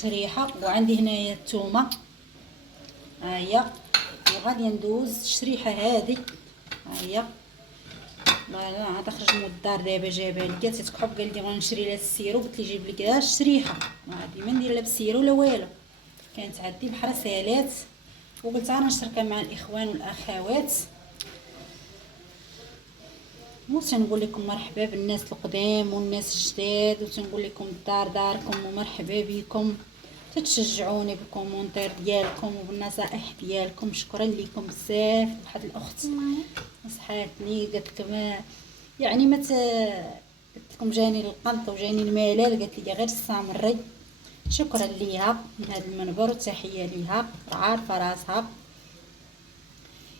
الشريحه، وعندي هنايا الثومه ها هي، وغادي ندوز الشريحه هذه ها هي. فوالا عاد خرج من الدار دابا جابها لي، قالت تكحب، قال لي غنشري لها السيرو، قلت لي جيب لي كاع الشريحه، غادي ما ندير لا بالسيرو لا والو، كانت عندي بحال سالات، وقلت غنشاركها مع الاخوان والاخوات. وتنقول لكم مرحبا بالناس القدام والناس الجداد، وتنقول لكم الدار داركم ومرحبا بكم، تتشجعوني بالكومونتير ديالكم وبالنصائح ديالكم، شكرا لكم بزاف. واحد الاخت نصحاتني قالت لكم يعني ما قلت لكم جاني القنط وجاني الملل، قالت لي غير استمري، شكرا ليها من هذا المنبر وتحيه ليها، عارفه راسها.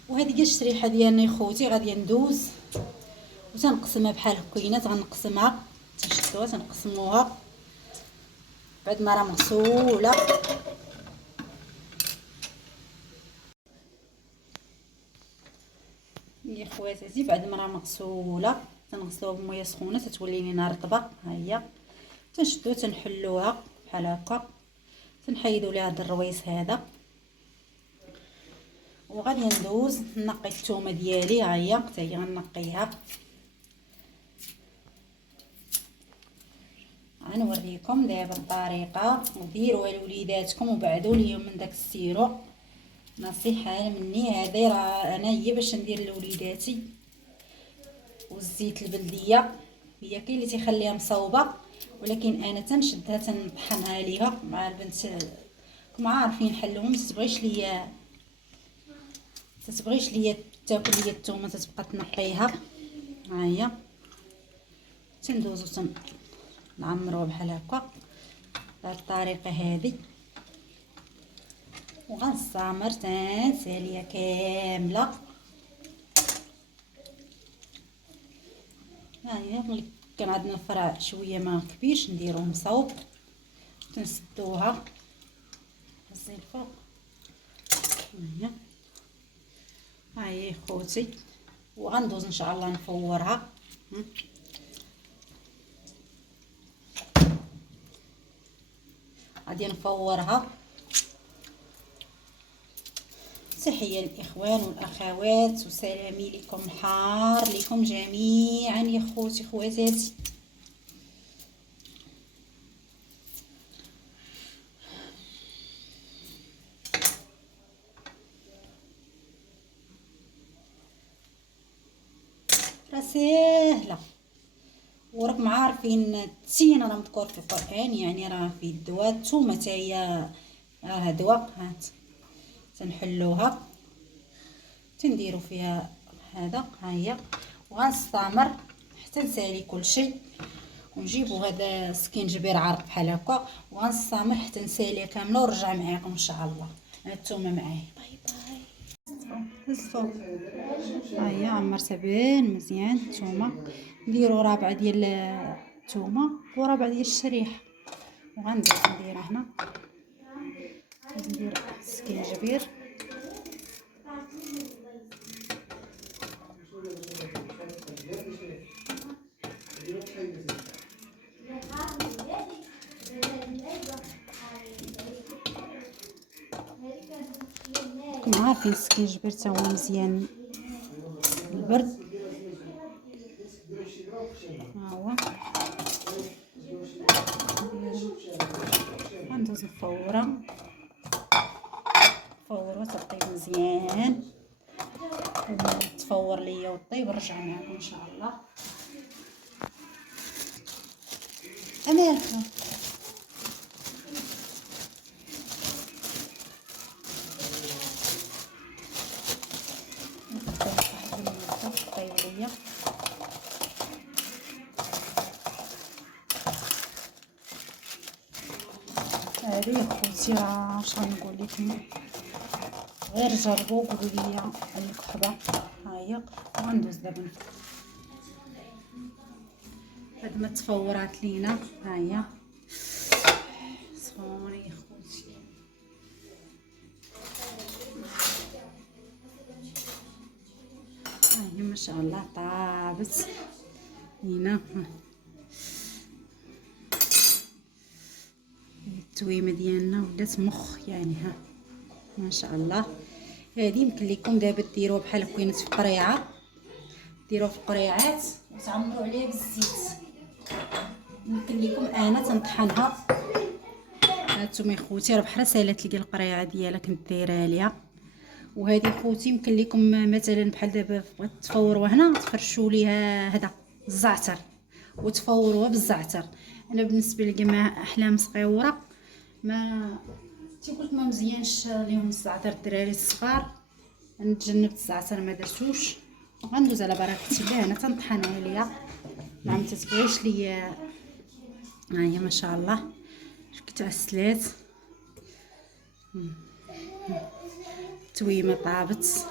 وهذه هي الشريحه ديالنا يا خوتي، غادي ندوز وتنقسمها بحال هكينات، غنقسمها تنشدوها تنقسموها بعد ما راه مغسوله. يا خواتاتي بعد ما راه مغسوله تنغسلوها بميه سخونه تتولي لينا رطبه ها هي، تنشدو تنحلوها بحال هكا، تنحيدوا ليها هذا الرويس هذا، وغادي ندوز نقي الثومه ديالي ها هي حتى هي غنقيها. غنوريكم دابا الطريقه، وديروها لوليداتكم وبعدوا ليهم من داك السيرو، نصيحه مني هذه راه انا هي باش ندير لوليداتي. والزيت البلديه هي كاين اللي تيخليها مصوبه، ولكن انا تنشدها تنطحنها ليها مع البنت، كما عارفين حلهم تتبغيش ليا تاكل ليا الثومه، تتبقى تنقيها ها هي، تندوزو نعمروها بحال هكا بهاد الطريقه هذه، وغنستمر تنساليها كامله ها هي. ملي كان عندنا الفرع شويه ما كبيرش نديروه مصوب، تنسدوها هزي الفوق ها هي خوتي، وغندوز ان شاء الله نفورها. غادي نفورها. تحيه للاخوان والاخوات، وسلامي لكم حار لكم جميعا يا خوتي خواتاتي. راه ساهله، وراكم عارفين التين راه مذكور في القران، يعني راه في الدواء، الثومه حتى هي راه دواء. هات تنحلوها تنديرو فيها هذا ها هي، وغنستمر حتى نسالي كلشي، ونجيبو هذا سكينجبير عرق بحال هكا، وغنستمر حتى نساليها كامله ونرجع معاكم ان شاء الله. الثومه معايا باي باي الفوق ها هي عمرتها بان مزيان الثومه، نديرو ربعه ديال الثومه وربعه ديال الشريحه، وغندير هنا ندير السكينجبير كما عارفين السكينجبير تا هو مزيان البرد ها هو. غندوز نفورها تطيب مزيان، تفور ليا وطيب نرجع معكم ان شاء الله. امالكم طيب ليا هذه يا خوتي، راه اش غنقول لكم، غير جربوا قولوا لي الكحبه ها هي. وغندوز دابا بعد ما تفورات لينا ها هي سخونه يا خوتي، ها هي ما شاء الله طابت هنا التويمه ديالنا ولات مخ يعني. ها ما شاء الله. هذه يمكن لكم دابا ديروها بحال كوينت في قريعه، ديروها في قريعات وتعمروا عليها بالزيت. يمكن لكم انا تنطحنها. هانتوما خوتي راه بحال سالات لي القريعه ديالها كنت دايرها ليها. وهذه خوتي يمكن لكم مثلا بحال دابا بغيت تفوروها هنا تفرشوا ليها هذا الزعتر وتفوروها بالزعتر. انا بالنسبه لي مع احلام صغيوره ما تيقول لك ما مزيانش ليهم الزعتر الدراري الصغار، انا تجنبت الزعتر ما درتوش. غندوز على بركه الله انا تنطحنها ليا ما عم تتبغيش ليا. ها هي ما شاء الله كتعسلات تويمه طابت.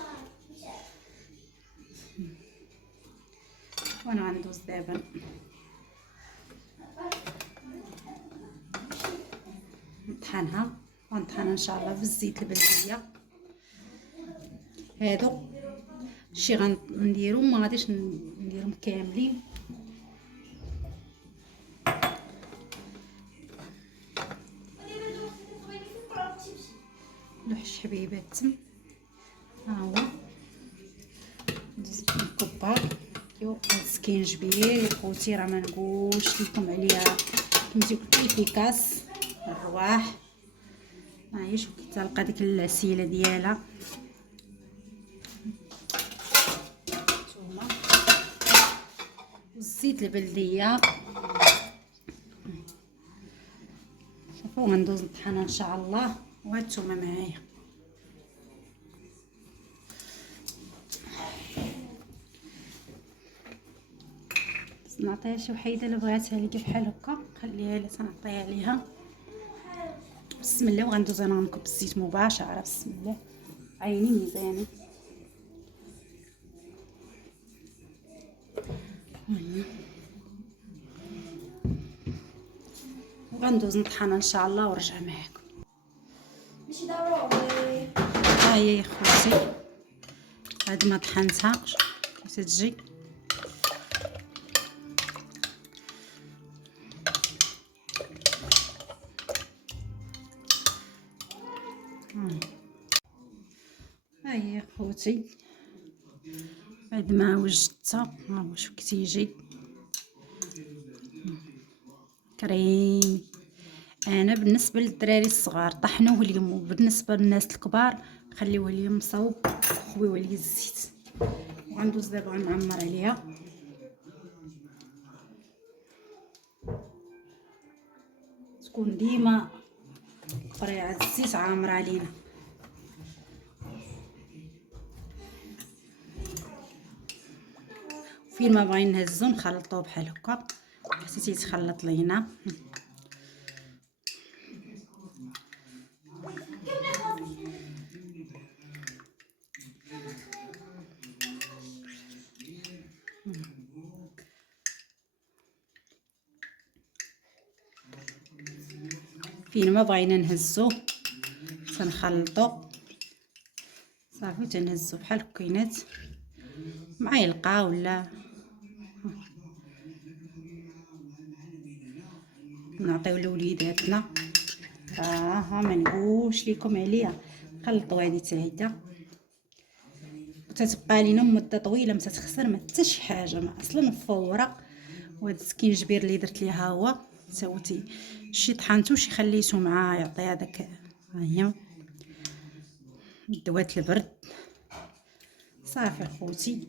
وانا غندوز دابا نطحنها ونطحنها ان شاء الله بالزيت البلديه. هادو شي غنديرو ما غاديش نديرهم كاملين. لوح حبيبات تم. ها هو الكبار يو السكينجبير خوتي راه ما نقولش لكم عليها كما تيقول افيكاس الرواح. ها هي شوف كتلقى ديك العسيله ديالها نتوما والزيت البلديه. شوفوا غندوز نطحنها ان شاء الله. وهانتوما معايا نعطيها شي وحيده اللي بغاتها ليا بحال هكا خليها لي تنعطيها عليها. بسم الله. وغندوز انا غنكب الزيت مباشره. بسم الله. عيني ميزانه. وغندوز نطحنها ان شاء الله ونرجع معاكم. ها هي يا خوتي بعد ما طحنتها كتجي ها هي يا خوتي بعد ما وجدتها. ها هو شوف كتيجي كريمي. انا بالنسبه للدراري الصغار طحنوه اليوم، وبالنسبه للناس الكبار خليوه اليوم مصوب خويوه عليه الزيت. وغندوز دابا غنعمر عليها. تكون ديما قريعه الزيت عامره علينا. فين ما بغينا نهزو نخلطوه بحال هكا حتى تيتخلط لينا. فين ما بغينا نهزو تنخلطو صافي تنهزو بحال هكينات معلقه ولا نعطيو لوليداتنا. ها ما نقولش لكم عليها. خلطوا هذه حتى وتتبقى لينا مده طويله ما تتخسر ما حتى شي حاجه ما اصلا مفوره. وهذا السكينجبير اللي درت ليها هو سويتي شي طحنتو شي خليته معاه يعطي هذاك. ها هي دوات البرد صافي خوتي